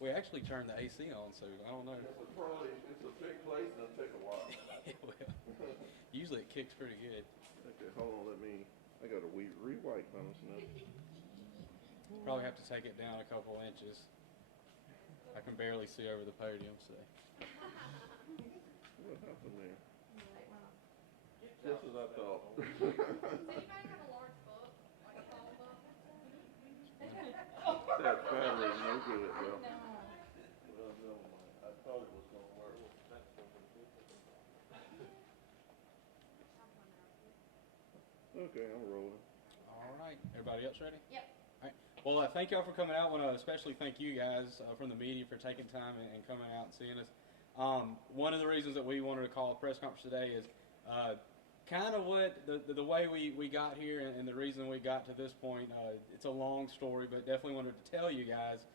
We actually turned the AC on, so I don't know. It's a big place and it'll take a while. Well, usually it kicks pretty good. Okay, hold on, I gotta re-wipe on this now. Probably have to take it down a couple inches. I can barely see over the podium, so. What happened there? Just as I thought. Does anybody have a large book, like a tall book? That battery is no good, though. No. Well, never mind. I thought it was gonna work. Okay, I'm rolling. All right. Everybody else ready? Yep. All right. Well, thank y'all for coming out. I want to especially thank you guys from the media for taking time and coming out and seeing us. One of the reasons that we wanted to call a press conference today is kind of what the way we got here and the reason we got to this point. It's a long story, but definitely wanted to tell you guys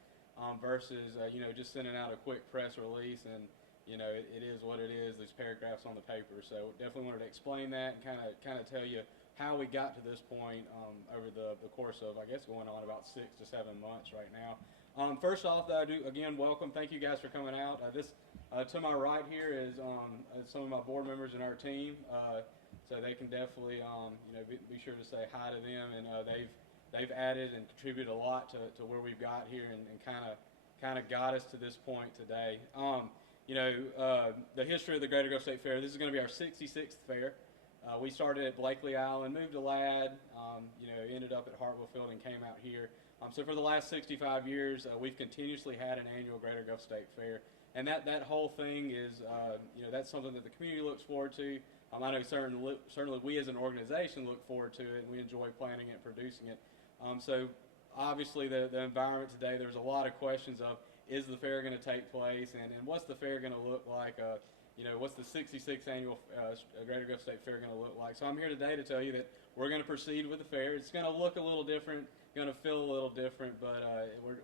versus just sending out a quick press release and it is what it is. These paragraphs on the paper. So definitely wanted to explain that and kind of tell you how we got to this point over the course of, I guess, going on about 6 to 7 months right now. First off, I do, again, welcome. Thank you guys for coming out. To my right here is some of my board members in our team, so they can definitely, be sure to say hi to them. And they've added and contributed a lot to where we've got here and kind of got us to this point today. The history of the Greater Gulf State Fair. This is going to be our 66th fair. We started at Blakely Island, moved to Ladd, ended up at Hartwell Field and came out here. So for the last 65 years, we've continuously had an annual Greater Gulf State Fair. And that whole thing is, that's something that the community looks forward to. I know certainly we as an organization look forward to it, and we enjoy planning it and producing it. So obviously the environment today, there's a lot of questions of, is the fair going to take place, and what's the fair going to look like? What's the 66th annual Greater Gulf State Fair going to look like? So I'm here today to tell you that we're going to proceed with the fair. It's going to look a little different, going to feel a little different, but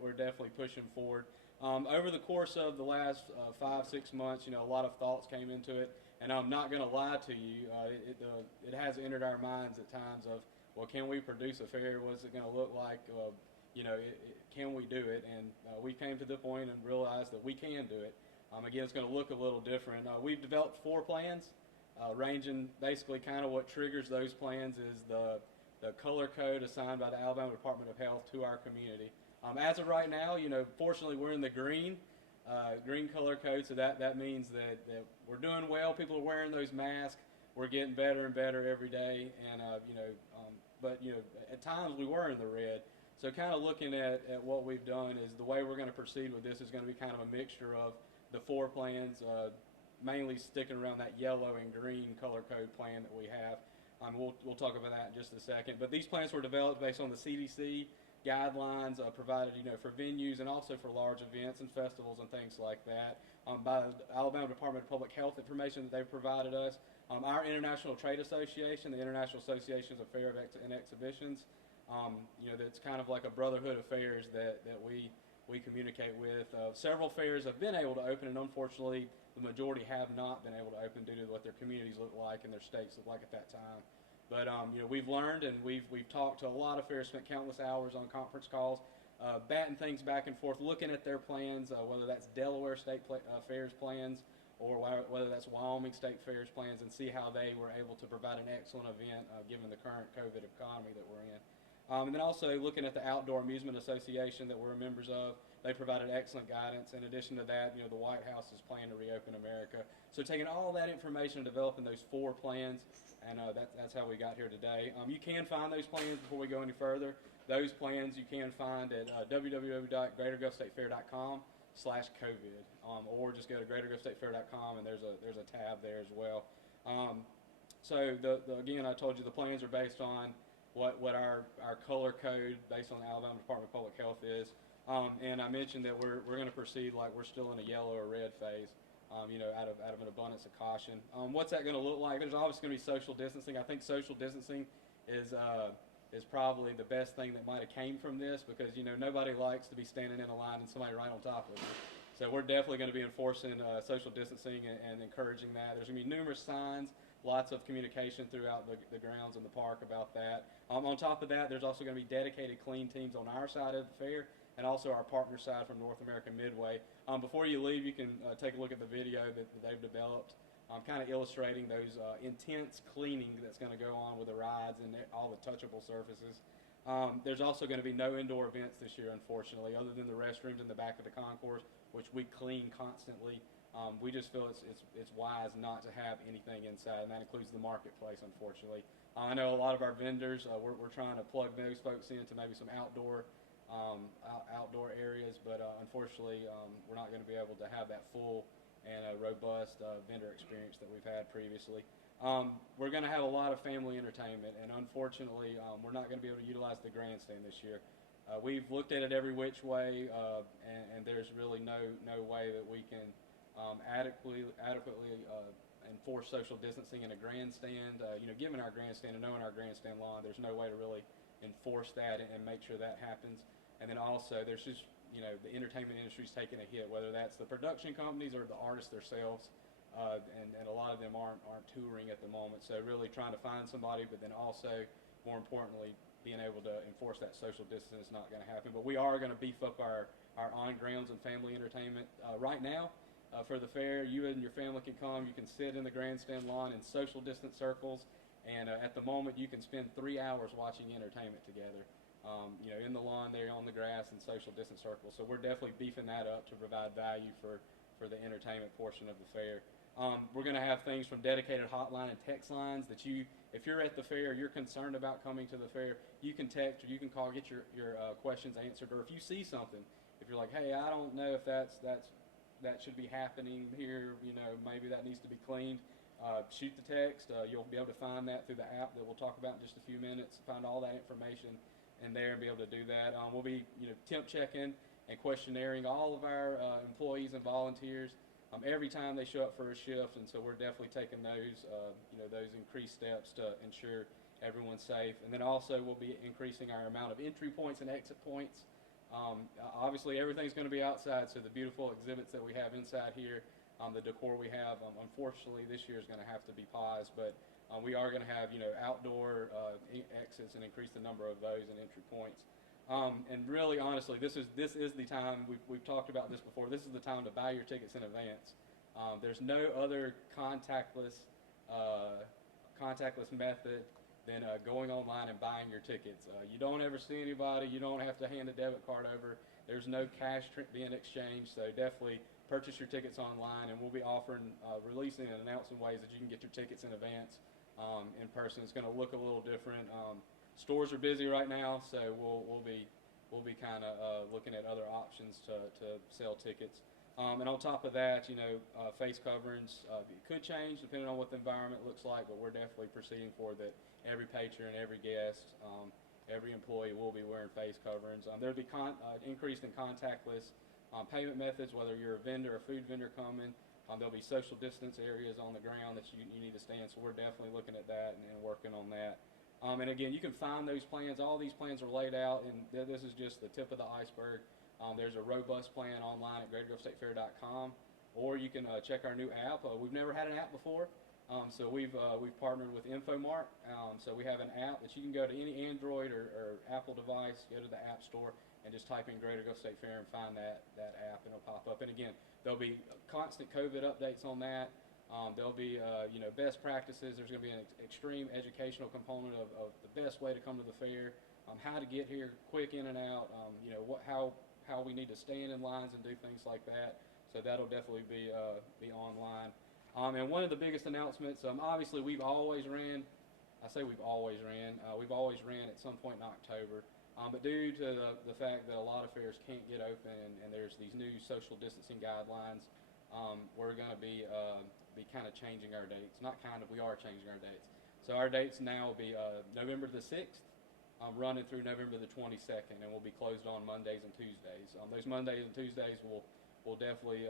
we're definitely pushing forward. Over the course of the last 5-6 months, a lot of thoughts came into it, and I'm not going to lie to you. It has entered our minds at times of, well, can we produce a fair? What's it going to look like? Can we do it? And we came to the point and realized that we can do it. Again, it's going to look a little different. We've developed 4 plans, ranging basically kind of what triggers those plans is the color code assigned by the Alabama Department of Health to our community. As of right now, fortunately we're in the green color code, so that means that we're doing well. People are wearing those masks. We're getting better and better every day, and but at times we were in the red. So kind of looking at what we've done is the way we're going to proceed with this is going to be kind of a mixture of the 4 plans, mainly sticking around that yellow and green color code plan that we have. We'll talk about that in just a second. But these plans were developed based on the CDC guidelines provided, for venues and also for large events and festivals and things like that by the Alabama Department of Public Health information that they've provided us. Our International Trade Association, the International Associations of Fair and Exhibitions, that's kind of like a brotherhood of fairs that we communicate with. Several fairs have been able to open, and unfortunately the majority have not been able to open due to what their communities look like and their states look like at that time. But we've learned, and we've talked to a lot of fairs, spent countless hours on conference calls, batting things back and forth, looking at their plans, whether that's Delaware State Fairs plans or whether that's Wyoming State Fairs plans, and see how they were able to provide an excellent event given the current COVID economy that we're in. And then also looking at the Outdoor Amusement Association that we're members of. They provided excellent guidance. In addition to that, the White House is planning to reopen America. So taking all that information and developing those 4 plans, and that's how we got here today. You can find those plans before we go any further. Those plans you can find at www.greatergulfstatefair.com/COVID, or just go to greatergulfstatefair.com and there's a tab there as well. So again, I told you the plans are based on what our color code based on the Alabama Department of Public Health is. And I mentioned that we're going to proceed like we're still in a yellow or red phase, out of an abundance of caution. What's that going to look like? There's obviously going to be social distancing. I think social distancing is probably the best thing that might have came from this, because nobody likes to be standing in a line and somebody right on top of you. So we're definitely going to be enforcing social distancing and encouraging that. There's going to be numerous signs, lots of communication throughout the grounds and the park about that. On top of that, there's also going to be dedicated clean teams on our side of the fair and also our partner side from North American Midway. Before you leave, you can take a look at the video that they've developed, kind of illustrating those intense cleaning that's going to go on with the rides and all the touchable surfaces. There's also going to be no indoor events this year, unfortunately, other than the restrooms in the back of the concourse, which we clean constantly. We just feel it's wise not to have anything inside, and that includes the marketplace, unfortunately. I know a lot of our vendors, we're trying to plug those folks into maybe some outdoor areas, but unfortunately, we're not going to be able to have that full and robust vendor experience that we've had previously. We're going to have a lot of family entertainment, and unfortunately, we're not going to be able to utilize the grandstand this year. We've looked at it every which way, and there's really no way that we can adequately enforce social distancing in a grandstand. Given our grandstand and knowing our grandstand lawn, there's no way to really enforce that and make sure that happens. And then also, there's just the entertainment industry's taking a hit, whether that's the production companies or the artists themselves, and a lot of them aren't touring at the moment. So really trying to find somebody, but then also, more importantly, being able to enforce that social distance is not going to happen. But we are going to beef up our on-grounds and family entertainment. Right now, for the fair, you and your family can come. You can sit in the grandstand lawn in social distance circles, and at the moment, you can spend 3 hours watching entertainment together. In the lawn there on the grass in social distance circles. So we're definitely beefing that up to provide value for the entertainment portion of the fair. We're going to have things from dedicated hotline and text lines that if you're at the fair, you're concerned about coming to the fair, you can text or you can call, get your questions answered. Or if you see something, if you're like, hey, I don't know if that should be happening here, maybe that needs to be cleaned, shoot the text. You'll be able to find that through the app that we'll talk about in just a few minutes, find all that information in there and be able to do that. We'll be temp checking and questionnaring all of our employees and volunteers every time they show up for a shift, and so we're definitely taking those increased steps to ensure everyone's safe. And then also we'll be increasing our amount of entry points and exit points. Obviously everything's going to be outside, so the beautiful exhibits that we have inside here, the decor we have, unfortunately this year is going to have to be paused, but we are going to have outdoor exits and increase the number of those and entry points. And really, honestly, this is the time, we've talked about this before, this is the time to buy your tickets in advance. There's no other contactless method than going online and buying your tickets. You don't ever see anybody, you don't have to hand a debit card over, there's no cash being exchanged, so definitely purchase your tickets online, and we'll be releasing and announcing ways that you can get your tickets in advance in person. It's going to look a little different. Stores are busy right now, so we'll be kind of looking at other options to sell tickets. And on top of that, face coverings it could change depending on what the environment looks like, but we're definitely proceeding for that. Every patron, every guest, every employee will be wearing face coverings. There'll be increased in contactless payment methods, whether you're a vendor or food vendor coming. There'll be social distance areas on the ground that you need to stand, so we're definitely looking at that and working on that. And again, you can find those plans. All these plans are laid out, and this is just the tip of the iceberg. There's a robust plan online at GreaterGulfStateFair.com, or you can check our new app. We've never had an app before, so we've partnered with Infomart. So we have an app that you can go to any Android or Apple device, go to the App Store, and just type in Greater Gulf State Fair and find that app, and it'll pop up. And again, there'll be constant COVID updates on that. There'll be best practices. There's going to be an extreme educational component of the best way to come to the fair, how to get here quick in and out, how we need to stand in lines and do things like that. So that'll definitely be online. And one of the biggest announcements, obviously we've always ran. I say we've always ran. We've always ran at some point in October. But due to the fact that a lot of fairs can't get open and there's these new social distancing guidelines, we're going to be kind of changing our dates. Not kind of, we are changing our dates. So our dates now will be November the 6th, running through November the 22nd, and we'll be closed on Mondays and Tuesdays. Those Mondays and Tuesdays we'll definitely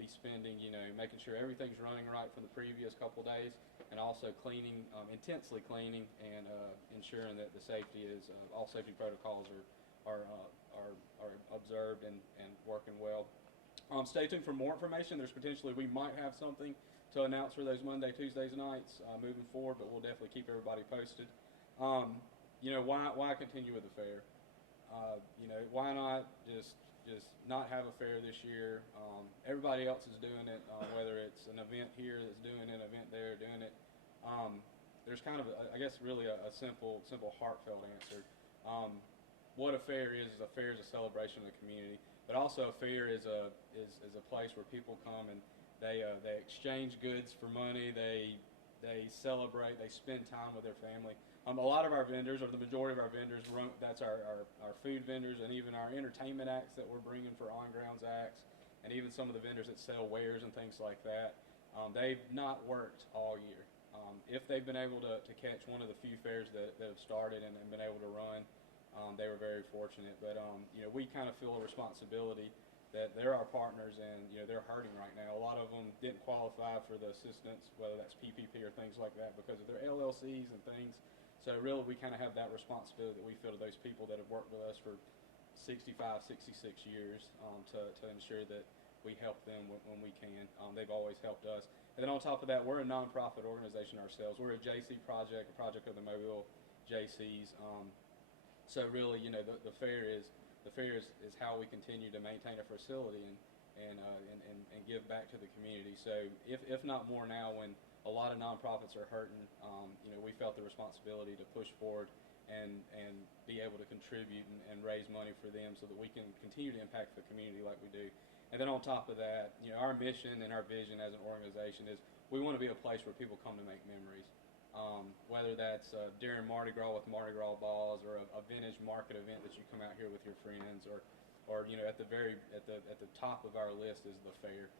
be spending, making sure everything's running right from the previous couple days, and also cleaning, intensely cleaning, and ensuring that the safety is, all safety protocols are observed and working well. Stay tuned for more information. We might have something to announce for those Monday, Tuesdays nights moving forward, but we'll definitely keep everybody posted. Why continue with the fair? you know, why not just not have a fair this year? Everybody else is doing it, whether it's an event here that's doing it, an event there doing it. There's kind of, I guess, really a simple, heartfelt answer. What a fair is a fair is a celebration of the community, but also a fair is a place where people come and they exchange goods for money. They celebrate. They spend time with their family. A lot of our vendors, or the majority of our vendors, that's our food vendors, and even our entertainment acts that we're bringing for on-grounds acts, and even some of the vendors that sell wares and things like that. They've not worked all year. If they've been able to catch one of the few fairs that have started and been able to run, they were very fortunate. But you know, we kind of feel a responsibility that they're our partners, and you know, they're hurting right now. A lot of them didn't qualify for the assistance, whether that's PPP or things like that, because of their LLCs and things. So really, we kind of have that responsibility that we feel to those people that have worked with us for 65, 66 years, to ensure that we help them when we can. They've always helped us. And then on top of that, we're a nonprofit organization ourselves. We're a JC project, a project of the Mobile JCs. So really, you know, the fair is how we continue to maintain a facility and give back to the community. So if not more now, when a lot of nonprofits are hurting, you know, we felt the responsibility to push forward and be able to contribute and raise money for them so that we can continue to impact the community like we do. And then on top of that, you know, our mission and our vision as an organization is we want to be a place where people come to make memories. Whether that's during Mardi Gras with Mardi Gras balls, or a vintage market event that you come out here with your friends, or you know, at the top of our list is the fair.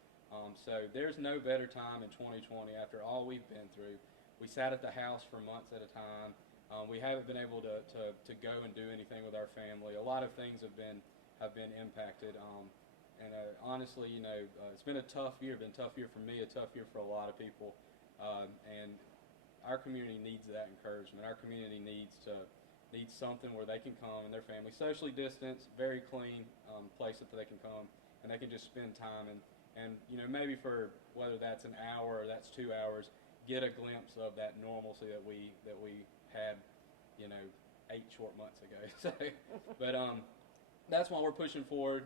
So there's no better time in 2020 after all we've been through. We sat at the house for months at a time. We haven't been able to go and do anything with our family. A lot of things have been impacted. And honestly, you know, it's been a tough year. Been a tough year for me, a tough year for a lot of people. And our community needs that encouragement. Our community needs something where they can come and their family, socially distanced, very clean place that they can come and they can just spend time and you know, maybe for whether that's an hour or that's 2 hours, get a glimpse of that normalcy that we had, you know, 8 short months ago. So, but that's why we're pushing forward.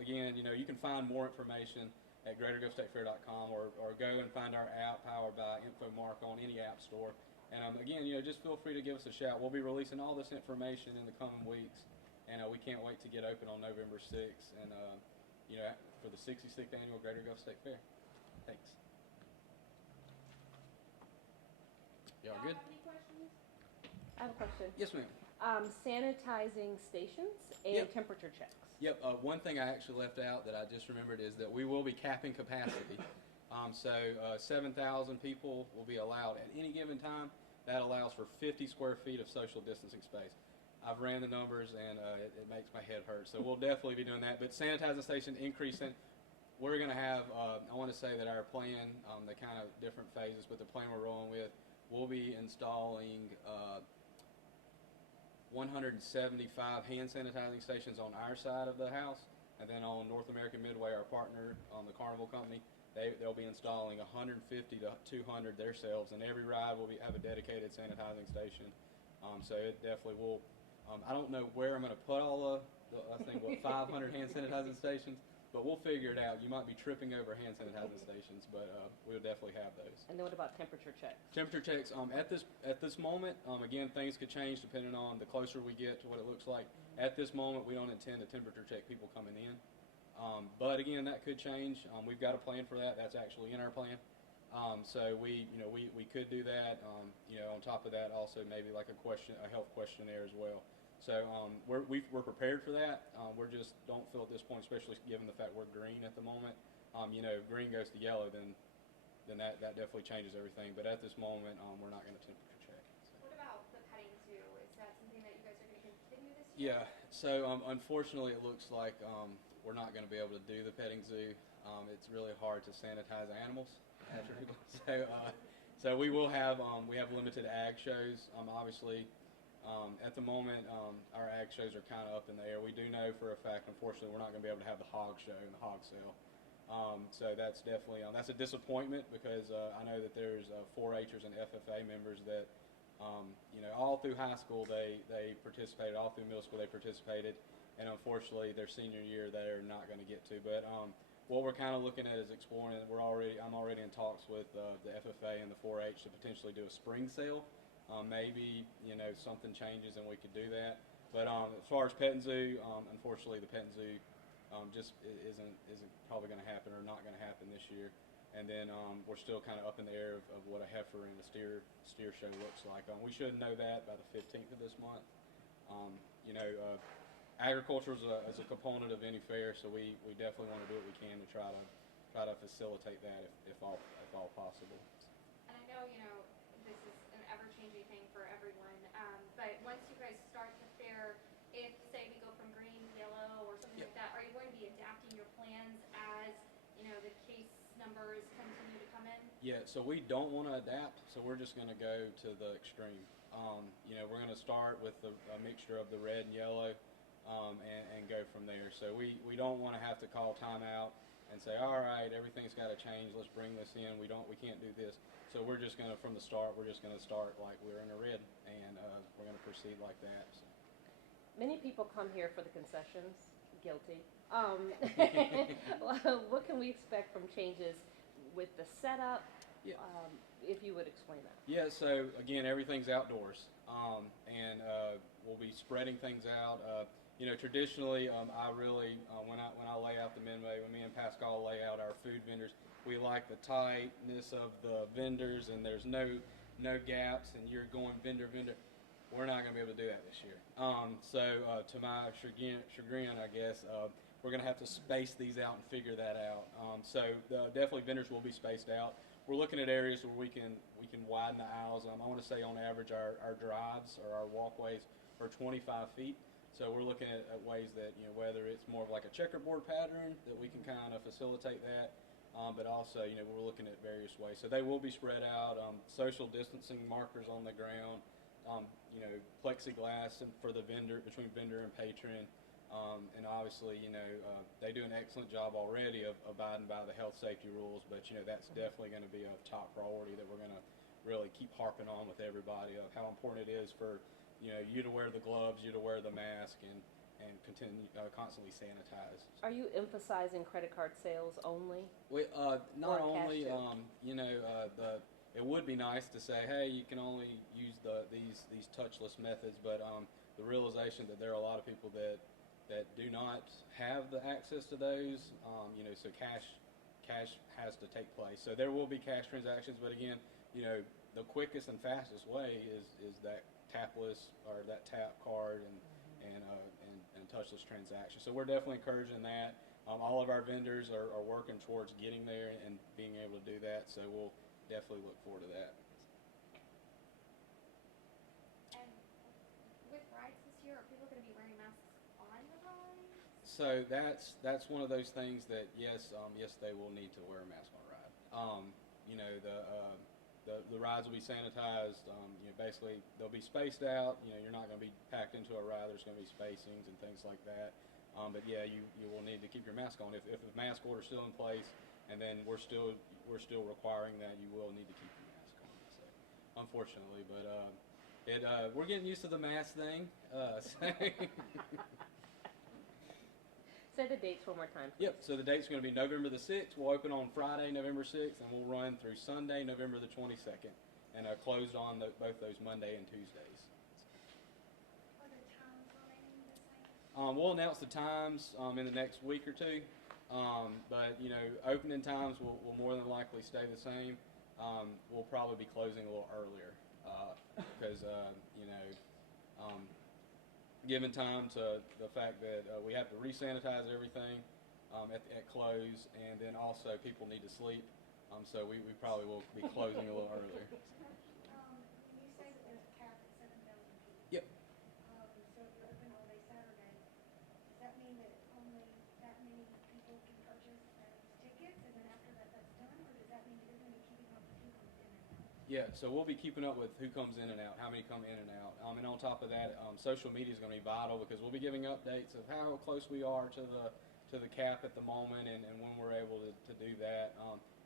Again, you know, you can find more information at greatergostatefair.com or go and find our app powered by InfoMark on any app store. And again, you know, just feel free to give us a shout. We'll be releasing all this information in the coming weeks, and we can't wait to get open on November 6th and you know, for the 66th annual Greater Gulf State Fair. Thanks. Y'all good? Have any questions? I have a question. Yes, ma'am. Sanitizing stations and Yep. temperature checks. Yep. One thing I actually left out that I just remembered is that we will be capping capacity. So 7,000 people will be allowed at any given time. That allows for 50 square feet of social distancing space. I've ran the numbers, and it makes my head hurt. So we'll definitely be doing that. But sanitizing station increasing. We're going to have, I want to say that our plan, the kind of different phases, but the plan we're rolling with, we'll be installing 175 hand sanitizing stations on our side of the house. And then on North American Midway, our partner, the Carnival Company, they'll be installing 150 to 200 themselves, and every ride will have a dedicated sanitizing station. So it definitely will. I don't know where I'm going to put all I think 500 hand sanitizing stations, but we'll figure it out. You might be tripping over hand sanitizing stations, but we'll definitely have those. And then what about temperature checks? Temperature checks. At this moment, again, things could change depending on the closer we get to what it looks like. At this moment, we don't intend to temperature check people coming in. But again, that could change. We've got a plan for that. That's actually in our plan. So we could do that. On top of that, also maybe like a health questionnaire as well. So we're prepared for that. We just don't feel at this point, especially given the fact we're green at the moment. Green goes to yellow, then that definitely changes everything. But at this moment, we're not going to temperature check. So. What about the petting zoo? Is that something that you guys are going to continue this year? Yeah. So unfortunately, it looks like we're not going to be able to do the petting zoo. It's really hard to sanitize animals after people. So we will have we have limited ag shows. Obviously, at the moment, our ag shows are kind of up in the air. We do know for a fact, unfortunately, we're not going to be able to have the hog show and the hog sale. So that's definitely that's a disappointment because I know that there's 4-Hers and FFA members that All through high school they participated, all through middle school they participated, and unfortunately their senior year they're not going to get to. But what we're kind of looking at is exploring it. I'm already in talks with the FFA and the 4-H to potentially do a spring sale. Maybe something changes and we could do that. But as far as Pet and Zoo, unfortunately the Pet and Zoo just isn't probably going to happen, or not going to happen this year. And then we're still kind of up in the air of what a heifer and a steer show looks like. We should know that by the 15th of this month. Agriculture is a component of any fair, so we definitely want to do what we can to try to facilitate that if all possible. And I know, this is an ever-changing thing for everyone, but once you guys start the fair, if, say, we go from green to yellow or something like that, are you going to be adapting your plans as, the case numbers continue to come in? Yeah, so we don't want to adapt, so we're just going to go to the extreme. We're going to start with a mixture of the red and yellow and go from there. So we don't want to have to call timeout and say, all right, everything's got to change, let's bring this in, we can't do this. So we're just going to, from the start, we're just going to start like we're in a red, and we're going to proceed like that. So. Many people come here for the concessions. Guilty. What can we expect from changes with the setup? Yeah. If you would explain that. Yeah, so again, everything's outdoors, and we'll be spreading things out. Traditionally, I really, when I lay out the menu, when me and Pascal lay out our food vendors, we like the tightness of the vendors, and there's no gaps, and you're going vendor. We're not going to be able to do that this year. To my chagrin, I guess, we're going to have to space these out and figure that out. Definitely vendors will be spaced out. We're looking at areas where we can widen the aisles. I want to say on average our drives or our walkways are 25 feet. So we're looking at ways that, whether it's more of like a checkerboard pattern, that we can kind of facilitate that. But also, we're looking at various ways. So they will be spread out, social distancing markers on the ground, plexiglass for the vendor, between vendor and patron. And obviously, they do an excellent job already of abiding by the health safety rules, but, that's definitely going to be a top priority that we're going to really keep harping on with everybody of how important it is for, you to wear the gloves, you to wear the mask, and continue constantly sanitize. Are you emphasizing credit card sales only? Not Or only, cash it would be nice to say, hey, you can only use these touchless methods, but the realization that there are a lot of people that do not have the access to those, so cash has to take place. So there will be cash transactions, but again, the quickest and fastest way is that tapless or that tap card and touchless transaction. So we're definitely encouraging that. All of our vendors are working towards getting there and being able to do that. So we'll definitely look forward to that. And with rides this year, are people going to be wearing masks on the rides? So that's one of those things that yes they will need to wear a mask on a ride. The rides will be sanitized. Basically they'll be spaced out. You're not going to be packed into a ride. There's going to be spacings and things like that. But yeah, you will need to keep your mask on. If the mask order is still in place, and then we're still requiring that, you will need to keep your mask on. So, unfortunately, but we're getting used to the mask thing. Say the dates one more time, please. Yep, so the date's going to be November the 6th. We'll open on Friday, November 6th, and we'll run through Sunday, November the 22nd, and closed on both those Monday and Tuesdays. Are the times remaining the same? We'll announce the times in the next week or two, but opening times will more than likely stay the same. We'll probably be closing a little earlier because given time to the fact that we have to re-sanitize everything at close, and then also people need to sleep, so we probably will be closing a little earlier. When you say that there's a cap at 7,000 people. Yep. So if you're open all day Saturday, does that mean that only that many people can purchase those tickets, and then after that's done, or does that mean that you're going to be keeping up with who comes in and out? Yeah, so we'll be keeping up with who comes in and out, how many come in and out. And on top of that, social media is going to be vital because we'll be giving updates of how close we are to the cap at the moment, and when we're able to do that.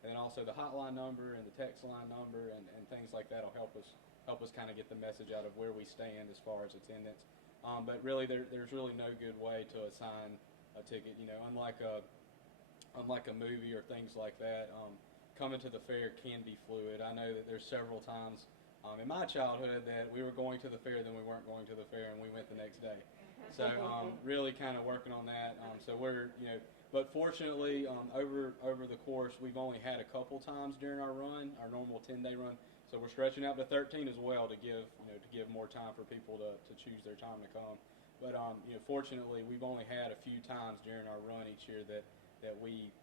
And then also the hotline number and the text line number and things like that will help us kind of get the message out of where we stand as far as attendance. But really, there's really no good way to assign a ticket. You know, unlike a movie or things like that, coming to the fair can be fluid. I know that there's several times in my childhood that we were going to the fair, then we weren't going to the fair, and we went the next day. So really kind of working on that. So we're, but fortunately, over the course, we've only had a couple times during our run, our normal 10-day run. So we're stretching out to 13 as well to give more time for people to choose their time to come. But fortunately, we've only had a few times during our run each year that we,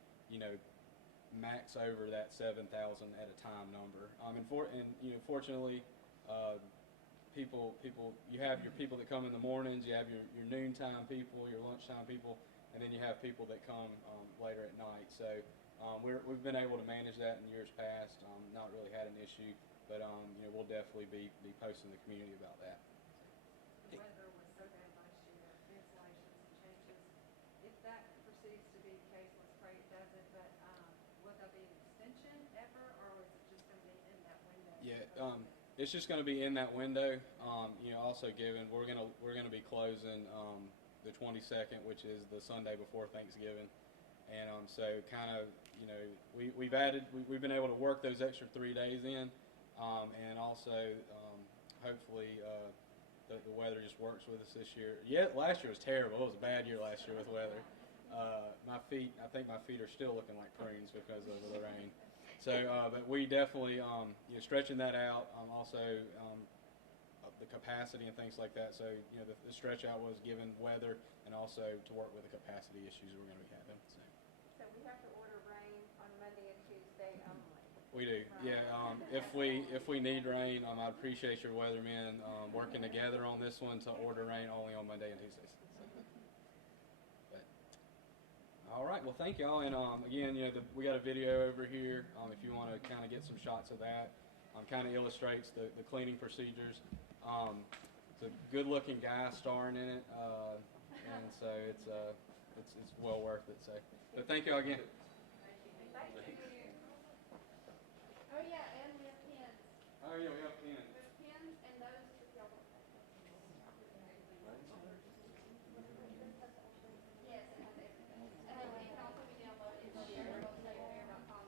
max over that 7,000 at a time number. Fortunately, people, you have your people that come in the mornings, you have your noontime people, your lunchtime people, and then you have people that come later at night. So we've been able to manage that in years past. Not really had an issue, but we'll definitely be posting to the community about that. The weather was so bad last year, cancellations and changes. If that proceeds to be the case, let's pray it doesn't, but will there be an extension ever, or is it just going to be in that window? Yeah, it's just going to be in that window. Also given we're gonna be closing the 22nd, which is the Sunday before Thanksgiving, and so kind of we've been able to work those extra 3 days in, and also hopefully the weather just works with us this year. Yeah, last year was terrible. It was a bad year last year with weather. I think my feet are still looking like prunes because of the rain. So, but we definitely, stretching that out. Also, the capacity and things like that. So, the stretch out was given weather and also to work with the capacity issues we're going to be having. So we have to order rain on Monday and Tuesday only. We do, yeah. If we need rain, I'd appreciate your weathermen working together on this one to order rain only on Monday and Tuesdays. All right, well, thank y'all, and again, we got a video over here. If you want to kind of get some shots of that, kind of illustrates the cleaning procedures. It's a good-looking guy starring in it, and so it's well worth it. So, but thank y'all again. Thank you. Oh yeah, and we have pins. Oh yeah, we have pins. We have pins and those if y'all want. Yes, it has everything. It can also be downloaded from fair.com.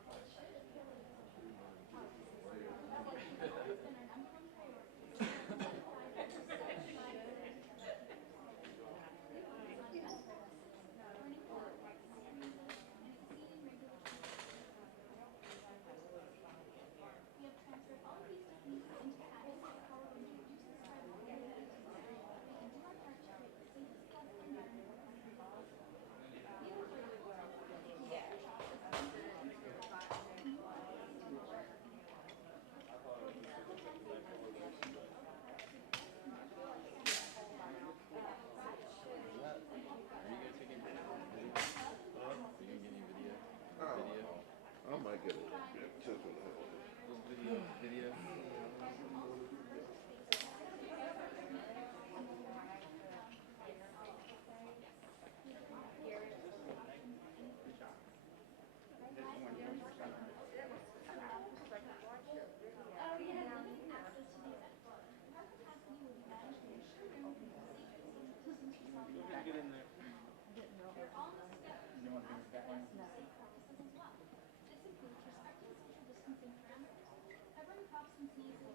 I might get a tip in the Video. Get in there. This includes respecting social distancing parameters, covering coughs and sneezes,